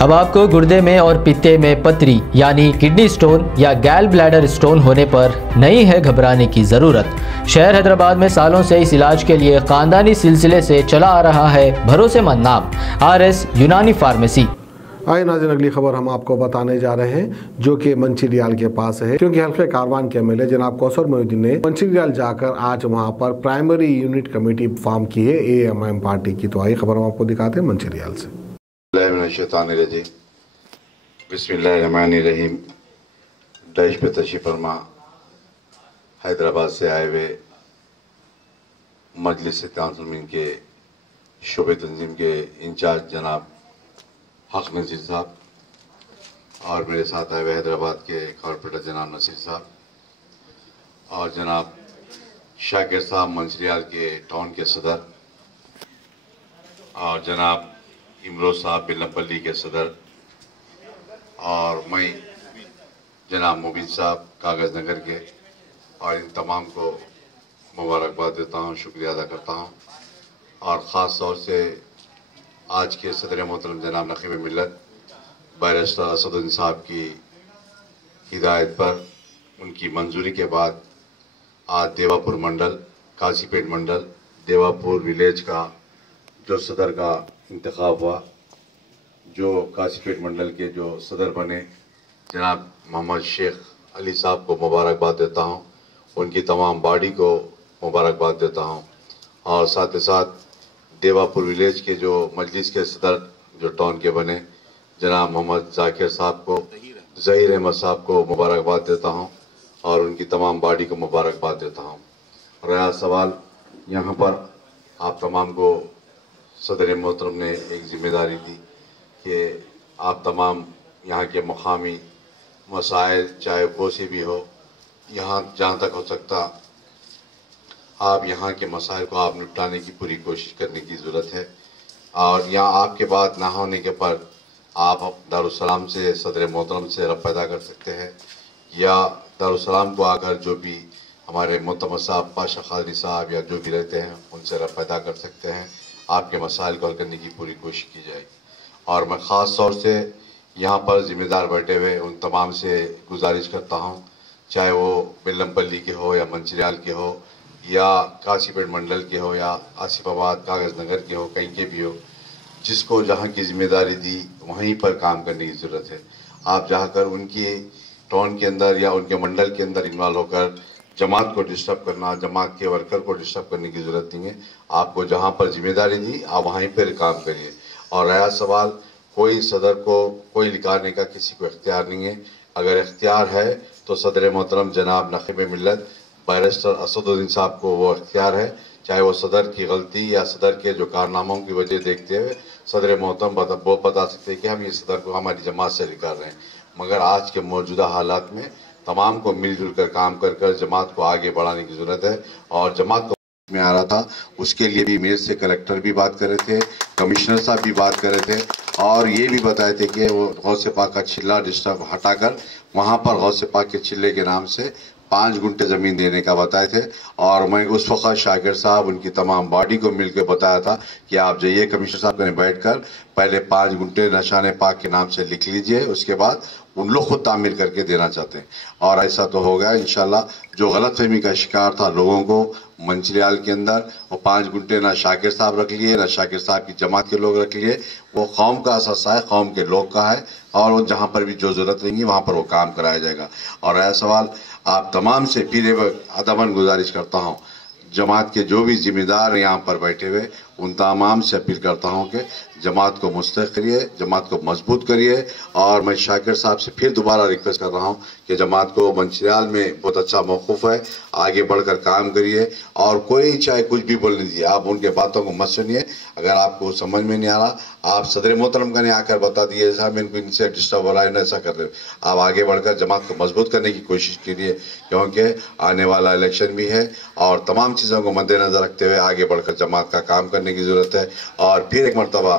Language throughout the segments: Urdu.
اب آپ کو گردے میں اور پتے میں پتری یعنی کڈنی سٹون یا گیل بلیڈر سٹون ہونے پر نہیں ہے گھبرانے کی ضرورت۔ شہر حیدرآباد میں سالوں سے اس علاج کے لیے خاندانی سلسلے سے چلا آ رہا ہے بھروسے مند نام RS یونانی فارمیسی۔ آئے ناظرین، اگلی خبر ہم آپ کو بتانے جا رہے ہیں جو کہ منچریال کے پاس ہے، کیونکہ حلقہ کاروان کے MLA جناب کوثر محی الدین نے منچریال جا کر آج وہاں پر پرائمری یونٹ کمیٹی فارم کی ہے AMM پارٹی کی۔ تو آئیے خبر ہم آپ کو دکھاتے ہیں منچریال سے۔ اللہ من الشیطان الرجیم، بسم اللہ الرحمن الرحیم۔ ڈیش پہ تشریف فرما حیدرآباد سے آئے ہوئے مجلس تنظیم کے شعبہ تنظیم کے انچارج جناب حق نذیر صاحب اور میرے ساتھ آئے ہوئے حیدرآباد کے کارپوریٹر جناب نصیر صاحب اور جناب شاکر صاحب منچریال کے ٹاؤن کے صدر اور جناب امروز صاحب بلمپلی کے صدر اور میں جناب مبین صاحب کاغذ نگر کے، اور ان تمام کو مبارکباد دیتا ہوں، شکریہ ادا کرتا ہوں۔ اور خاص طور سے آج کے صدر محترم جناب نقیب ملت بیرسٹر اسد الدین صاحب کی ہدایت پر، ان کی منظوری کے بعد آج دیوا پور منڈل، کاسی پیٹ منڈل، دیوا پور ولیج کا جو صدر کا انتخاب ہوا، جو کاسی پیٹ منڈل کے جو صدر بنے جناب محمد شیخ علی صاحب کو مبارکباد دیتا ہوں، ان کی تمام باڈی کو مبارکباد دیتا ہوں۔ اور ساتھ ہی ساتھ دیوا پور ولیج کے جو مجلس کے صدر جو ٹاؤن کے بنے جناب محمد ذاکر صاحب کو، ظہیر احمد صاحب کو مبارکباد دیتا ہوں اور ان کی تمام باڈی کو مبارکباد دیتا ہوں۔ رہا سوال، یہاں پر آپ تمام کو صدر محترم نے ایک ذمہ داری دی کہ آپ تمام یہاں کے مقامی مسائل چاہے وہ سے بھی ہو، یہاں جہاں تک ہو سکتا آپ یہاں کے مسائل کو آپ نپٹانے کی پوری کوشش کرنے کی ضرورت ہے۔ اور یہاں آپ کے بات نہ ہونے کے پر آپ دارالسلام سے صدر محترم سے رب پیدا کر سکتے ہیں، یا دارالسلام کو آ کر جو بھی ہمارے محتمد صاحب پاشا قادری صاحب یا جو بھی رہتے ہیں ان سے رب پیدا کر سکتے ہیں۔ آپ کے مسائل کو حل کرنے کی پوری کوشش کی جائے گی۔ اور میں خاص طور سے یہاں پر ذمہ دار بیٹھے ہوئے ان تمام سے گزارش کرتا ہوں، چاہے وہ بلمپلی کے ہو یا منچریال کے ہو یا کاسی پیٹ منڈل کے ہو یا آصف آباد کاغذ نگر کے ہو، کہیں کے بھی ہو، جس کو جہاں کی ذمہ داری دی وہیں پر کام کرنے کی ضرورت ہے۔ آپ جا کر ان کی ٹاؤن کے اندر یا ان کے منڈل کے اندر انوالو ہو کر جماعت کو ڈسٹرب کرنا، جماعت کے ورکر کو ڈسٹرب کرنے کی ضرورت نہیں ہے۔ آپ کو جہاں پر ذمہ داری دی آپ وہیں پر کام کریے۔ اور رہا سوال، کوئی صدر کو کوئی نکالنے کا کسی کو اختیار نہیں ہے۔ اگر اختیار ہے تو صدر محترم جناب نقیب ملت بیرسٹر اسد الدین صاحب کو وہ اختیار ہے، چاہے وہ صدر کی غلطی یا صدر کے جو کارناموں کی وجہ دیکھتے ہوئے صدر محترم وہ بتا سکتے ہیں کہ ہم یہ صدر کو ہماری جماعت سے نکال رہے ہیں۔ مگر آج کے موجودہ حالات میں تمام کو مل جل کر کام کر جماعت کو آگے بڑھانے کی ضرورت ہے۔ اور جماعت کو میں آ رہا تھا، اس کے لیے بھی میرے سے کلیکٹر بھی بات کر رہے تھے، کمشنر صاحب بھی بات کر رہے تھے، اور یہ بھی بتائے تھے کہ وہ غوث پاک کا چلہ ڈسٹرب ہٹا کر وہاں پر غوث پاک کے چلے کے نام سے 5 گنٹے زمین دینے کا بتائے تھے۔ اور میں اس وقت شاکر صاحب ان کی تمام باڈی کو مل کے بتایا تھا کہ آپ جائیے کمشنر صاحب کے بیٹھ کر پہلے 5 گنٹے نشان پاک کے نام سے لکھ لیجئے، اس کے بعد ان لوگ خود تعمیر کر کے دینا چاہتے ہیں۔ اور ایسا تو ہوگا انشاءاللہ۔ جو غلط فہمی کا شکار تھا لوگوں کو منچریال کے اندر، وہ 5 گنٹے نہ شاکر صاحب رکھ لیے، نہ شاکر صاحب کی جماعت کے لوگ رکھ لیے، وہ قوم کا اثاثہ ہے، قوم کے لوگ کا ہے، اور وہ جہاں پر بھی جو ضرورت رہیں گی وہاں پر وہ کام کرایا جائے گا۔ اور رہا سوال، آپ تمام سے پھر ادباً گزارش کرتا ہوں، جماعت کے جو بھی ذمہ دار یہاں پر بیٹھے ہوئے ان تمام سے اپیل کرتا ہوں کہ جماعت کو مستحق کریے، جماعت کو مضبوط کریے۔ اور میں شاکر صاحب سے پھر دوبارہ ریکویسٹ کر رہا ہوں کہ جماعت کو منچریال میں بہت اچھا موقف ہے، آگے بڑھ کر کام کریے، اور کوئی چاہے کچھ بھی بولنے دیجیے، آپ ان کے باتوں کو مت سنیے۔ اگر آپ کو سمجھ میں نہیں آ رہا، آپ صدر محترم کا نہیں آ کر بتا دیے صاحب ان سے ڈسٹرب ہو رہا ہے، ایسا کر رہے، آپ آگے بڑھ کر جماعت کو مضبوط کرنے کی کوشش کیجیے، کیونکہ آنے والا الیکشن بھی ہے، اور تمام چیزوں کو مد نظر رکھتے ہوئے آگے بڑھ کر جماعت کا کام کرنے کی ضرورت ہے۔ اور پھر ایک مرتبہ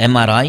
MRI,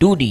2D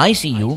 ICU